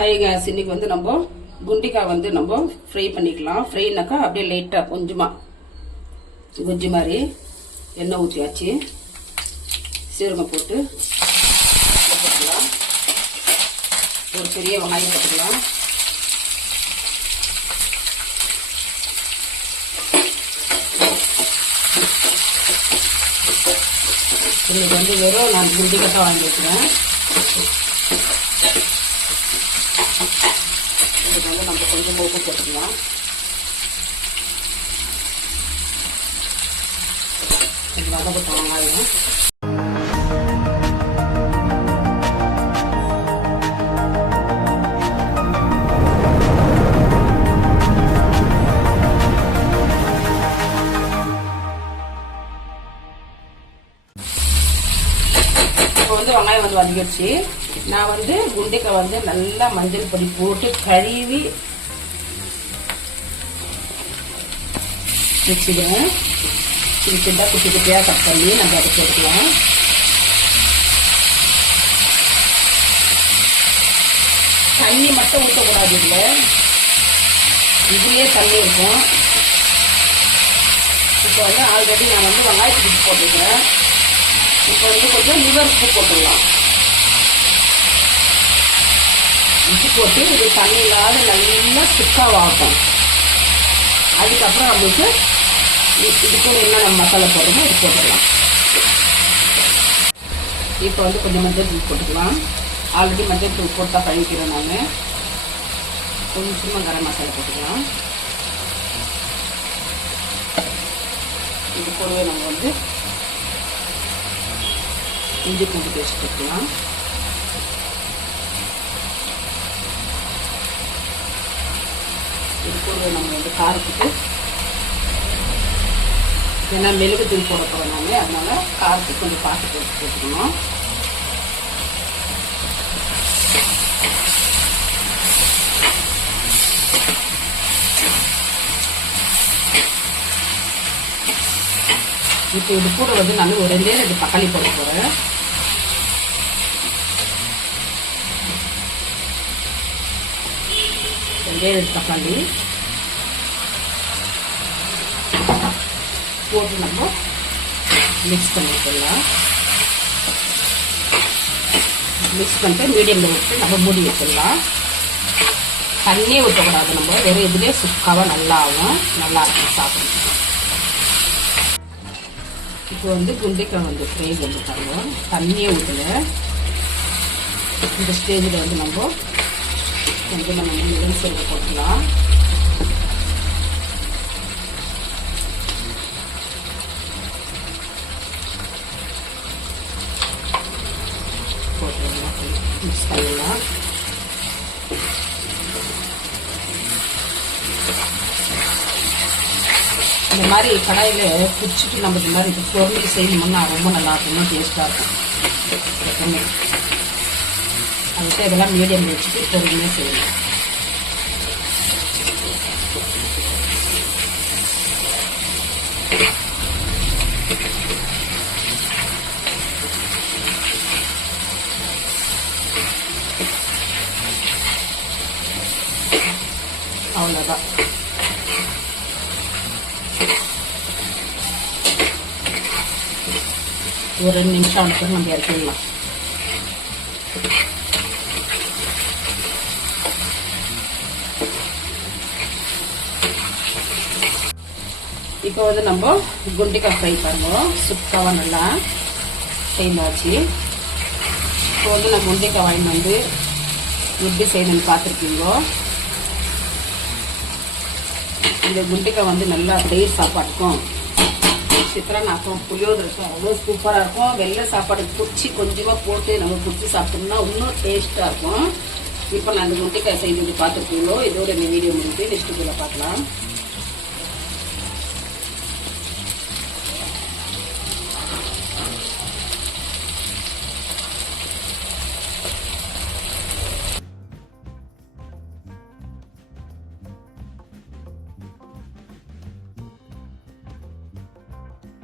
High case, இன்னைக்கு வந்து நம்ம குண்டிக்காய் வந்து நம்ம ஃப்ரை பண்ணிக்கலாம். ஃப்ரைனாக்கா அப்படியே லைட்டா கொஞ்சமா குஞ்சு மாதிரி எண்ணெய் ஊற்றியாச்சு. சீரகம் போட்டு போட்டுக்கலாம். ஒரு பெரிய வெங்காயம் போட்டுக்கலாம். இதுக்கு வந்து வெறும் நான் குண்டிக்காய் தான் வாங்கி வைக்கிறேன். இதுக்கு வந்து நம்ம கொஞ்சம் உப்பு போட்டுக்கலாம். கொஞ்சம் வதப்பட்ட வெங்காயம் வந்து வெங்காயம் வந்து வதக்கிடுச்சு. நான் வந்து குண்டிக்காய் வந்து நல்லா மஞ்சள் பொடி போட்டு கழுவி வச்சுக்கிறேன். சின்ன சின்ன குட்டி குட்டியாக கட் பண்ணி நம்ம அதை சேர்க்கலாம். தண்ணி மட்டும் ஊற்றக்கூடாது. இதுலேயே தண்ணி இருக்கும். இப்போ வந்து ஆல்ரெடி நான் வந்து வெங்காயத்துக்கு போட்டுக்கிறேன். இப்போ வந்து கொஞ்சம் லிவர் உப்பு போட்டுடலாம். உப்பு போட்டு இது தண்ணி இல்லாத நல்லா சுக்காவாகும். அதுக்கப்புறம் நம்மளுக்கு இதுக்கு என்னென்ன மசாலா போடுறோமோ இது போட்டுடலாம். இப்போ வந்து கொஞ்சம் மஞ்சள் தூள் போட்டுக்கலாம். ஆல்ரெடி மஞ்சள் தூள் போட்டால் கழிக்கிறேன். நான் கொஞ்சமாக கரம் மசாலா போட்டுக்கலாம். இது கூடவே நம்ம வந்து இஞ்சி பூண்டு பேஸ்ட் போட்டுக்கலாம். இது கூடவே நம்ம வந்து காரத்துக்கு ஏன்னா மிளகு தூள் போட போகிறோம் நாங்கள், அதனால காரத்துக்கு கொஞ்சம் பார்த்து போட்டுக்கணும். இப்போ இது கூட வந்து நான் ஒரு 2 தக்காளி போட போகிறேன். தக்காளி போட்டு நம்ம மிக்ஸ் பண்ணிக்கலாம். மிக்ஸ் பண்ணிட்டு மீடியமில் விட்டு நம்ம மூடி வச்சிடலாம். தண்ணியே ஊற்றக்கூடாது. நம்ம வேறு இதுலேயே சுக்காவாக நல்லா ஆகும். நல்லா இருக்கும் சாப்பிடுறது. இப்போ வந்து குண்டிக்காய் வந்து ஃப்ரை வந்து தருவோம். தண்ணியே ஊற்றல. இந்த ஸ்டேஜில் வந்து நம்ம கொஞ்சம் நம்ம மிளகு சீரக போட்டுக்கலாம். மிக்ஸ் பண்ணிடலாம். இந்த மாதிரி கடாயில் பிடிச்சிட்டு நம்ம இந்த மாதிரி பொருளுக்கு செய்யணும்னா ரொம்ப நல்லா இருக்கும். டேஸ்ட்டாக இருக்கும். எப்பவுமே அதுக்கு இதெல்லாம் மீடியம் வச்சுட்டு பொறுமையாக செய்யணும். அவ்வளோதான். ஒரு 2 நிமிஷம் அனுப்பி நம்ம இறக்கிடலாம். இப்போ வந்து நம்ம குண்டிக்காய் ஃப்ரை பண்ணுவோம். சுக்காவாக நல்லா செய்யலாச்சு. இப்போ வந்து நான் குண்டிக்காய் வாங்கி வந்து எப்படி செய்யணும்னு பார்த்துருக்கீங்களோ. இந்த குண்டிக்காய் வந்து நல்லா தயிர் சாப்பாட்டுக்கும் சித்திரனாக்கும் புளியோதரைக்கும் அவ்வளோ சூப்பராக இருக்கும். வெள்ளை சாப்பாடு பிடிச்சி கொஞ்சமாக போட்டு நம்ம பிடிச்சி சாப்பிட்டோம்னா இன்னும் டேஸ்ட்டாக இருக்கும். இப்போ நான் அந்த குண்டிக்காய் செய்து பார்த்துருக்கீங்களோ. இதோட இந்த வீடியோ முடிஞ்சு நெக்ஸ்ட் பார்க்கலாம்.